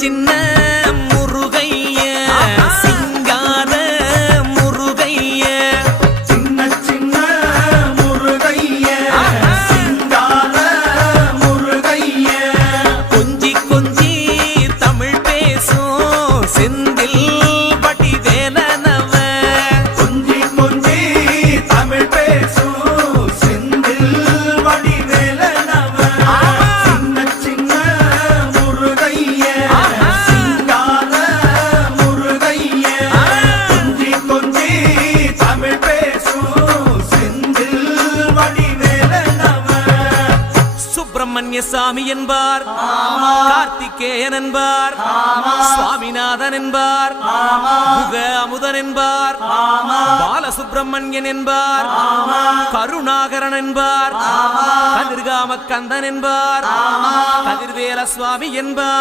சின்ன முருகைய சிங்கார முருகைய சின்ன சின்ன முருகைய சிங்கார முருகைய கொஞ்சி கொஞ்சி தமிழ் பேசும் செந்தில் வடிவேலனவ கொஞ்சி கொஞ்சி தமிழ் பேசும் செந்தில் வடிவேலனவ சின்ன சின்ன முருகைய சிங்கார முருகைய கொஞ்சி கொஞ்சி தமிழ் பேசும் செந்தில் வடிவேலனவ சுப்பிரமணிய சாமி என்பார், கார்த்திகேயன் என்பார், சுவாமிநாதன் என்பார், முக அமுதன் என்பார், பாலசுப்பிரமணியன் என்பார், கருணாகரன் என்பார், கதிர்காம கந்தன் என்பார், கதிர்வேல சுவாமி என்பார்.